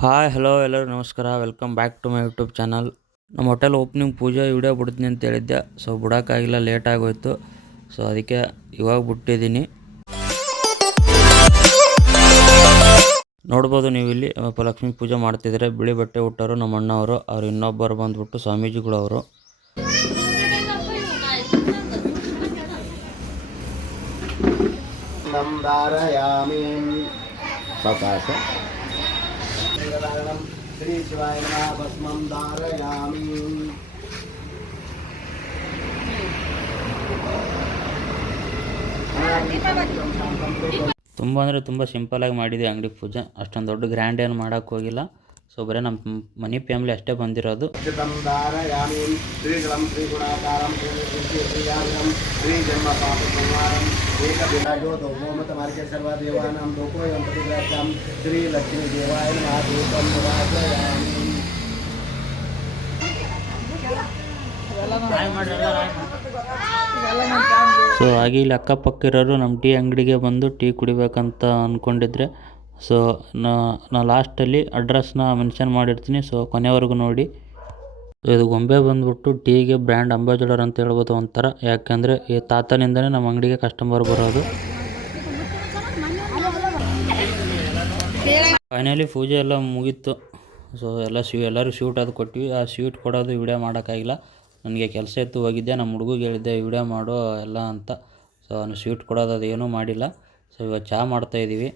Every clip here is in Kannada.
ಹಾಯ್ ಹಲೋ ಎಲ್ಲರೂ ನಮಸ್ಕಾರ. Welcome back to my YouTube channel ನಮ್ಮ ಹೋಟೆಲ್ ಓಪನಿಂಗ್ ಪೂಜೆ ವಿಡಿಯೋ ಬಿಡ್ತೀನಿ ಅಂತ ಹೇಳಿದ್ದೆ. ಸೊ ಬಿಡೋಕ್ಕಾಗಿಲ್ಲ ಲೇಟ್ ಆಗೋಯ್ತು. ಸೊ ಅದಕ್ಕೆ ಇವಾಗ ಬಿಟ್ಟಿದ್ದೀನಿ. ನೋಡ್ಬೋದು ನೀವು ಇಲ್ಲಿ ಲಕ್ಷ್ಮಿ ಲಕ್ಷ್ಮೀ ಪೂಜೆ ಮಾಡ್ತಿದ್ರೆ. ಬಿಳಿ ಬಟ್ಟೆ ಹುಟ್ಟೋರು ನಮ್ಮ ಅಣ್ಣವರು ಅವ್ರು. ಇನ್ನೊಬ್ಬರು ಬಂದ್ಬಿಟ್ಟು ಸ್ವಾಮೀಜಿಗಳವರು ಅವರು ं. धारयामि सकाश श्रीशिवाय नमः भस्मं धारयामि ತುಂಬ ಅಂದರೆ ತುಂಬ ಸಿಂಪಲಾಗಿ ಮಾಡಿದ್ವಿ ಅಂಗಡಿ ಪೂಜೆ ಅಷ್ಟೊಂದು ದೊಡ್ಡ ಗ್ರ್ಯಾಂಡ್ ಏನು ಮಾಡೋಕ್ಕೆ ಹೋಗಿಲ್ಲ ಸೊ ಬರೀ ನಮ್ಮ ಮನೆ ಫ್ಯಾಮ್ಲಿ ಅಷ್ಟೇ ಬಂದಿರೋದು. ಸೊ ಹಾಗೆ ಇಲ್ಲಿ ಅಕ್ಕಪಕ್ಕ ಇರೋರು ನಮ್ಮ ಟೀ ಅಂಗಡಿಗೆ ಬಂದು ಟೀ ಕುಡಿಬೇಕಂತ ಅಂದ್ಕೊಂಡಿದ್ರೆ ಸೊ ನಾ ಲಾಸ್ಟಲ್ಲಿ ಅಡ್ರೆಸ್ನ ಮೆನ್ಷನ್ ಮಾಡಿರ್ತೀನಿ. ಸೊ ಕೊನೆವರೆಗೂ ನೋಡಿ. ಇದು ಗೊಂಬೆ ಬಂದ್ಬಿಟ್ಟು ಟೀಗೆ ಬ್ರ್ಯಾಂಡ್ ಅಂಬಾಸಿಡರ್ ಅಂತ ಹೇಳ್ಬೋದು ಒಂಥರ. ಯಾಕೆಂದರೆ ಈ ತಾತನಿಂದನೇ ನಮ್ಮ ಅಂಗಡಿಗೆ ಕಸ್ಟಮರ್ ಬರೋದು. ಫೈನಲಿ ಪೂಜೆ ಎಲ್ಲ ಮುಗೀತು. ಸೊ ಎಲ್ಲ ಸ್ವೀ ಎಲ್ಲರೂ ಸ್ವೀಟ್ ಅದು ಕೊಟ್ವಿ. ಆ ಸ್ವೀಟ್ ಕೊಡೋದು ವಿಡಿಯೋ ಮಾಡೋಕ್ಕಾಗಿಲ್ಲ. ನನಗೆ ಕೆಲಸ ಇತ್ತು, ಹೋಗಿದ್ದೆ. ನಮ್ಮ ಹುಡುಗಿಗೆ ಹೇಳಿದ್ದೆ ವಿಡಿಯೋ ಮಾಡೋ ಎಲ್ಲ ಅಂತ. ಸೊ ಅವ್ನು ಸ್ವೀಟ್ ಕೊಡೋದು, ಅದೇನೂ ಮಾಡಿಲ್ಲ. ಸೊ ಇವಾಗ ಚಹಾ ಮಾಡ್ತಾಯಿದ್ದೀವಿ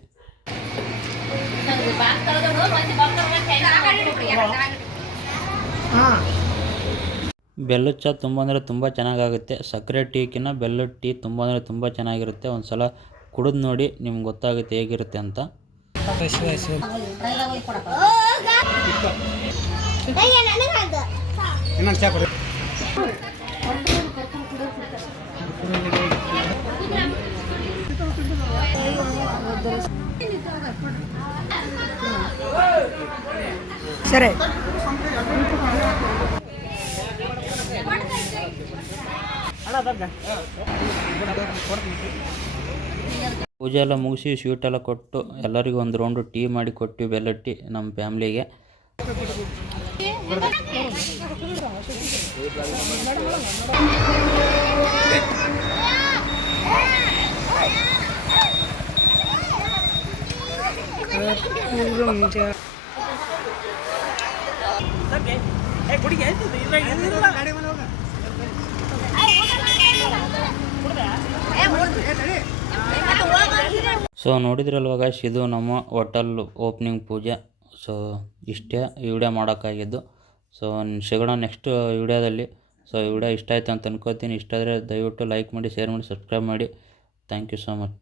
ಬೆಲ್ಲದ ಚಾ ತುಂಬ ಅಂದರೆ ತುಂಬ ಚೆನ್ನಾಗಾಗುತ್ತೆ. ಸಕ್ಕರೆ ಟೀಕಿನ ಬೆಲ್ಲದ ಟೀ ತುಂಬ ಅಂದರೆ ತುಂಬ ಚೆನ್ನಾಗಿರುತ್ತೆ. ಒಂದು ಸಲ ಕುಡಿದು ನೋಡಿ ನಿಮ್ಗೆ ಗೊತ್ತಾಗುತ್ತೆ ಹೇಗಿರುತ್ತೆ ಅಂತ. ಸರಿ. ಪೂಜೆ ಎಲ್ಲ ಮುಗಿಸಿ ಸ್ವೀಟ್ ಎಲ್ಲ ಕೊಟ್ಟು ಎಲ್ಲರಿಗೂ ಒಂದು ರೌಂಡು ಟೀ ಮಾಡಿ ಕೊಟ್ಟು ಬೆಲ್ಲ ಟೀ ನಮ್ಮ ಫ್ಯಾಮ್ಲಿಗೆ. ಸೊ ನೋಡಿದ್ರಲ್ವ ಗಾಯ್ಸ್ ಇದು ನಮ್ಮ ಹೋಟೆಲ್ ಓಪನಿಂಗ್ ಪೂಜೆ. ಸೊ ಇಷ್ಟೇ ವಿಡಿಯೋ ಮಾಡೋಕ್ಕಾಗಿದ್ದು. ಸೊ ಸಿಗೋಣ ನೆಕ್ಸ್ಟ್ ವಿಡಿಯೋದಲ್ಲಿ ಸೊ ವಿಡಿಯೋ ಇಷ್ಟ ಆಯಿತು ಅಂತ ಅನ್ಕೋತೀನಿ. ಇಷ್ಟ ಆದರೆ ದಯವಿಟ್ಟು ಲೈಕ್ ಮಾಡಿ ಶೇರ್ ಮಾಡಿ ಸಬ್ಸ್ಕ್ರೈಬ್ ಮಾಡಿ. Thank you so much